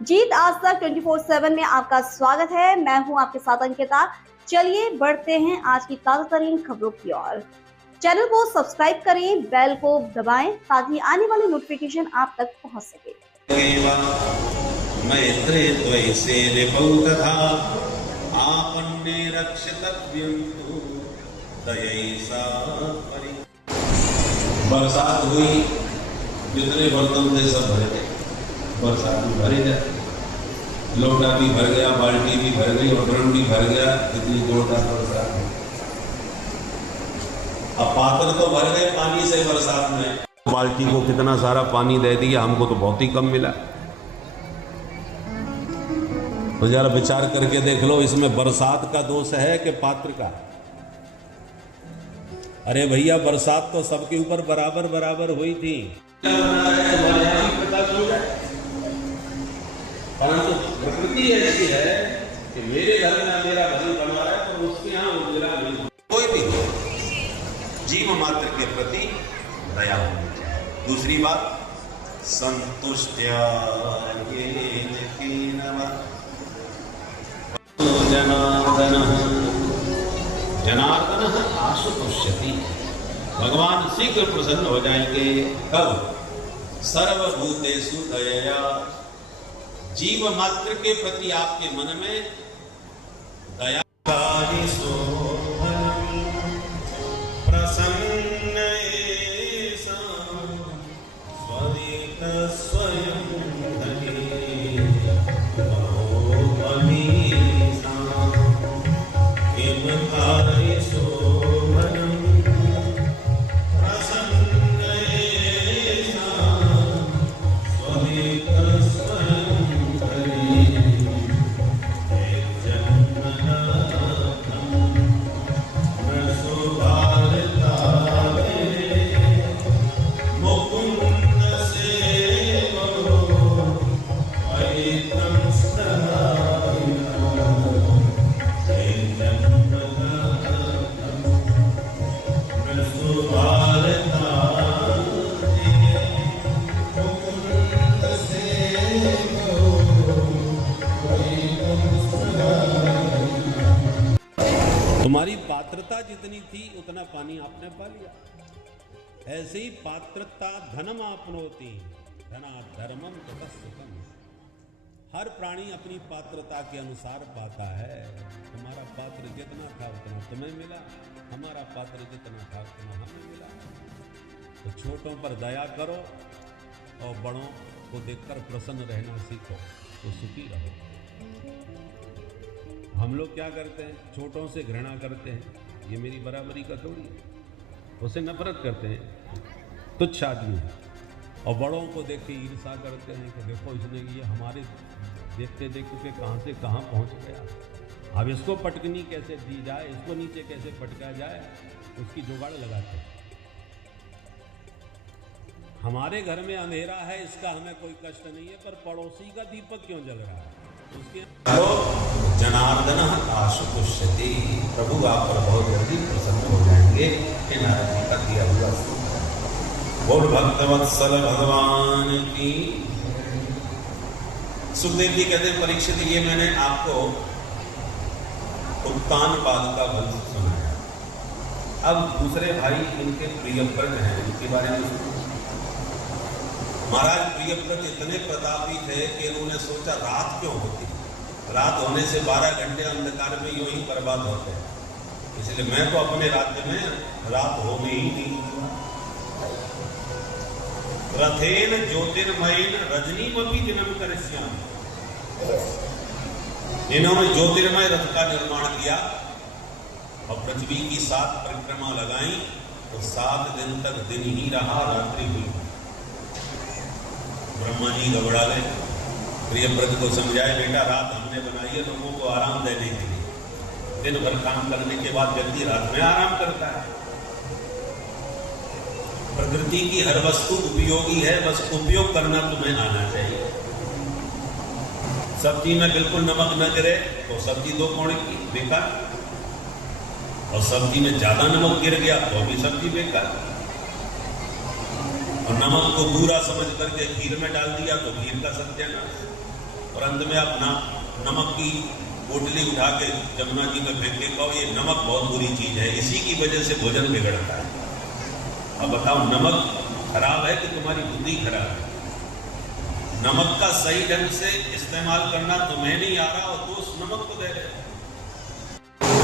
जीत आज तक 24/7 में आपका स्वागत है। मैं हूं आपके साथ अंकिता। चलिए बढ़ते हैं आज की ताजा तरीन खबरों की ओर। चैनल को सब्सक्राइब करें, बेल को दबाएं ताकि आने वाली नोटिफिकेशन आप तक पहुंच सके। बरसात हुई, जितने बर्तन थे सब भर गए, बरसात में भरे जाते, लोटा भी भर गया, बाल्टी भी भर गई और ड्रम भी भर गया। इतनी जोरदार बरसात है। अब पात्र तो भर गए पानी से बरसात में, बाल्टी को कितना सारा पानी दे दिया, हमको तो बहुत ही कम मिला। तो जरा विचार करके देख लो, इसमें बरसात का दोष है कि पात्र का? अरे भैया, बरसात तो सबके ऊपर बराबर बराबर हुई थी। परंतु प्रकृति ऐसी है कि मेरे घर में मेरा भजन बनवा रहा है तो उसके यहाँ उजला नहीं। कोई भी हो, जीव मात्र के प्रति दया होनी चाहिए। दूसरी बात, संतुष्टया जनार्दन आशुतुष्यति। भगवान शीघ्र प्रसन्न हो जाएंगे। कब? सर्वभूतेषु दयया। जीव मात्र के प्रति आपके मन में दया। प्रसन्न स्वयं तुम्हारी पात्रता जितनी थी उतना पानी आपने पा लिया। ऐसे ही पात्रता धनम आपनोति धना धर्मम तथा सुखम। हर प्राणी अपनी पात्रता के अनुसार पाता है। तुम्हारा पात्र जितना था उतना तुम्हें मिला, हमारा पात्र जितना था उतना हमें मिला। तो छोटों पर दया करो और बड़ों को देखकर प्रसन्न रहना सीखो, तो सुखी रहो। हम लोग क्या करते हैं? छोटों से घृणा करते हैं, ये मेरी बराबरी का थोड़ी है। उसे नफरत करते हैं, तुच्छ आदमी है। और बड़ों को देख के ईर्ष्या करते हैं कि देखो इसने, ये हमारे देखते देखते कहाँ से कहाँ पहुँच गया, अब इसको पटकनी कैसे दी जाए, इसको नीचे कैसे पटका जाए, उसकी जुगाड़ लगाते हैं। हमारे घर में अंधेरा है, इसका हमें कोई कष्ट नहीं है, पर पड़ोसी का दीपक क्यों जल रहा है उसके। जनार्दन आशुतुष्यति। प्रभु आप पर बहुत जल्दी प्रसन्न हो जाएंगे। ये नारद जी का दिया हुआ बोल भक्तवत्सल भगवान की। सुखदेव जी कहते हैं, परीक्षित ये मैंने आपको उत्तान पाद का वंश सुनाया। अब दूसरे भाई इनके प्रियव्रत हैं, इनके बारे में सुनो। महाराज प्रियव्रत इतने प्रतापी थे कि इन्होंने सोचा रात क्यों होती, रात होने से 12 घंटे अंधकार में यूं ही बर्बाद होते हैं, इसलिए मैं तो अपने राज्य में रात होने ही नहीं। रथेन ज्योतिर्मयीन रजनीमपि दिनम करिष्यामि। इन्होंने ज्योतिर्मय रथ का निर्माण किया और पृथ्वी की 7 परिक्रमा लगाई, तो 7 दिन तक दिन ही रहा, रात्रि हुई। ब्रह्मा जी घबरा गए, प्रियव्रत को समझाए, बेटा रात हमने बनाई है लोगों को आराम देने के लिए। दिन भर काम करने के बाद व्यक्ति रात में आराम करता है। प्रकृति की हर वस्तु उपयोगी है, बस उपयोग करना तुम्हें आना चाहिए। सब्जी में बिल्कुल नमक न गिरे तो सब्जी 2 कौड़े की बेकार, और सब्जी में ज्यादा नमक गिर गया तो भी सब्जी बेकार। और नमक को बुरा समझ करके खीर में डाल दिया तो खीर का सत्यानाश। और अंत में अपना नमक की पोटली उठा के जमुना जी में फेंक दे, कहो ये नमक बहुत बुरी चीज है, इसी की वजह से भोजन बिगड़ता है। अब बताओ नमक खराब है कि तुम्हारी बुद्धि खराब है? नमक का सही ढंग से इस्तेमाल करना तुम्हें नहीं आ रहा और दोष नमक को दे रहे।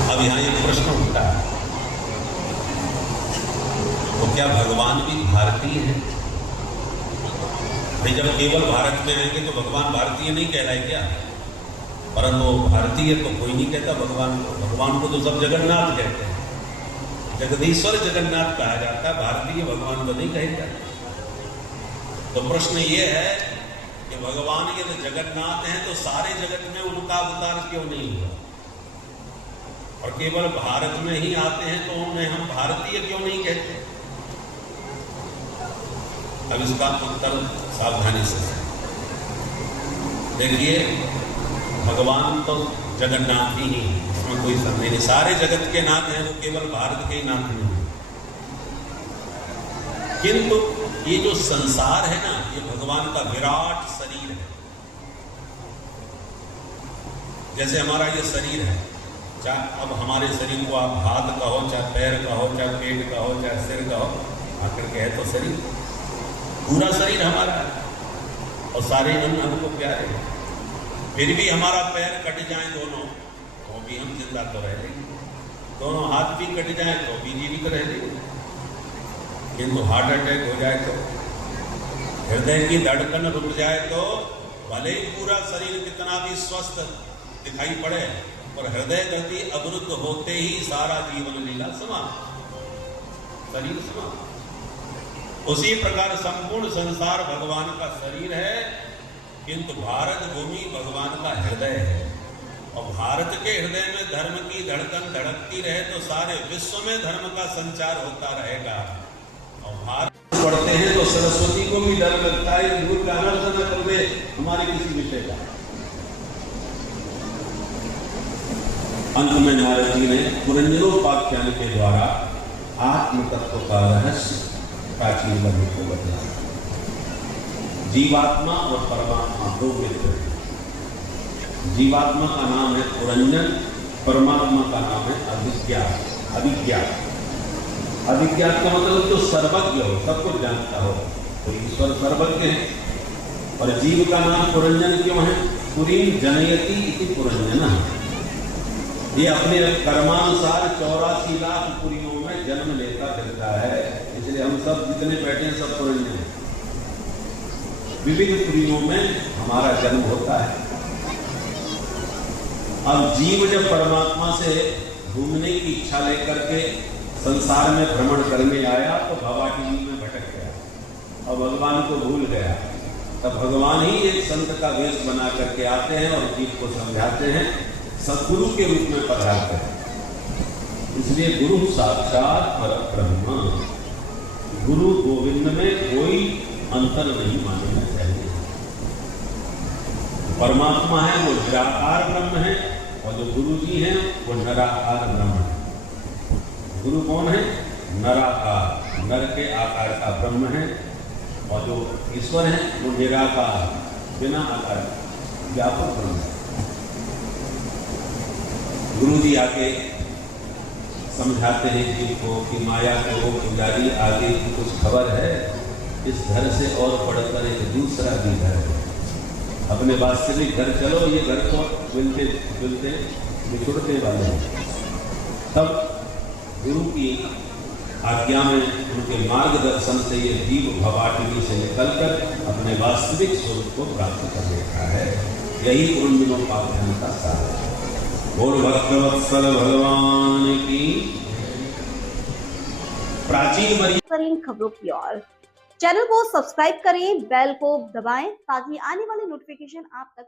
अब यहां एक प्रश्न उठता है, तो क्या भगवान भी भारतीय है? भाई जब केवल भारत में रहेंगे तो भगवान भारतीय नहीं कहलाए क्या? परंतु भारतीय तो कोई नहीं कहता भगवान को। भगवान को तो सब जगन्नाथ कहते हैं, जगदीश्वर जगन्नाथ कहा जाता है, भारतीय भगवान को नहीं कहे जाते। तो प्रश्न ये है कि भगवान यदि जगन्नाथ हैं तो सारे जगत में उनका अवतार क्यों नहीं हुआ? और केवल भारत में ही आते हैं तो उन्हें हम भारतीय क्यों नहीं कहते? अब इसका उत्तर सावधानी से देखिए। भगवान तो जगन्नाथ ही है, इसमें कोई संदेह नहीं। सारे जगत के नाथ हैं, वो केवल भारत के ही नाथ नहीं है। किंतु ये जो संसार है ना, ये भगवान का विराट शरीर है। जैसे हमारा ये शरीर है, चाहे अब हमारे शरीर को आप हाथ कहो, चाहे पैर कहो, चाहे पेट कहो, चाहे सिर कहो, आकर के है तो शरीर, पूरा शरीर हमारा है और सारे अंग हमको प्यारे हैं। फिर भी हमारा पैर कट जाए दोनों तो भी हम जिंदा तो रह लेंगे, दोनों हाथ भी कट जाए तो भी जीवित रह लेंगे। किंतु हार्ट अटैक हो जाए तो, हृदय की धड़कन रुक जाए तो, भले ही पूरा शरीर कितना भी स्वस्थ दिखाई पड़े पर हृदय गति अवरुद्ध होते ही सारा जीवन लीला समाप्त, शरीर समाप्त। उसी प्रकार संपूर्ण संसार भगवान का शरीर है, किंतु भारत भूमि भगवान का हृदय है। और भारत के हृदय में धर्म की धड़कन धड़कती रहे तो सारे विश्व में धर्म का संचार होता रहेगा। और भारत पढ़ते हैं तो सरस्वती को भी डर लगता है दूर का अनर्थ न कर दे हमारे किसी विषय का। अंत में नारद जी ने पुरंजरोपाख्यान के द्वारा आत्म तत्व का रहस्य प्राचीन बंधु को बताया। जीवात्मा और परमात्मा दो मित्र हैं। जीवात्मा का नाम है पुरंजन, परमात्मा का नाम है अभिज्ञात। अभिज्ञात अभिज्ञात का मतलब जो सर्वज्ञ हो, सब कुछ जानता हो, तो ईश्वर सर्वज्ञ है। और जीव का नाम पुरंजन क्यों है? पुरीम जनयति इति पुरंजन। ये अपने कर्मानुसार 84 लाख पुरियों में जन्म लेता फिरता है, इसलिए हम सब जितने बैठे हैं सब पुरंजन हैं। विविध पुरियों में हमारा जन्म होता है। अब जीव जब परमात्मा से घूमने की इच्छा लेकर के संसार में भ्रमण करने आया तो भवाटिनी में भटक गया और भगवान को भूल गया। तब भगवान ही एक संत का वेश बना करके आते हैं और जीव को समझाते हैं, सद्गुरु के रूप में पधारते हैं। इसलिए गुरु साक्षात परब्रह्म, गुरु गोविंद में कोई अंतर नहीं मानना चाहिए। परमात्मा है वो निराकार ब्रह्म है और जो गुरु जी हैं वो निराकार ब्रह्म है। गुरु कौन है? निराकार, नर के आकार का ब्रह्म है। और जो ईश्वर है वो निराकार, बिना आकार, व्यापक ब्रह्म है। गुरु जी आके समझाते हैं जीव को कि माया को पुजारी आगे की कुछ खबर है, इस घर से और बढ़कर एक दूसरा भी घर है। अपने वास्तविक घर चलो, ये घर तो मिलते जुलते बिछुड़ने वाले हैं। तब गुरु की आज्ञा में, उनके मार्गदर्शन से ये जीव भवाटिनी से निकलकर अपने वास्तविक स्वरूप को प्राप्त कर लेता है। यही पुरंजरोपाख्यान का सार है। और भक्तवत्सल भगवान की प्राचीन खबरों की ओर चैनल को सब्सक्राइब करें, बेल को दबाएं ताकि आने वाली नोटिफिकेशन आप तक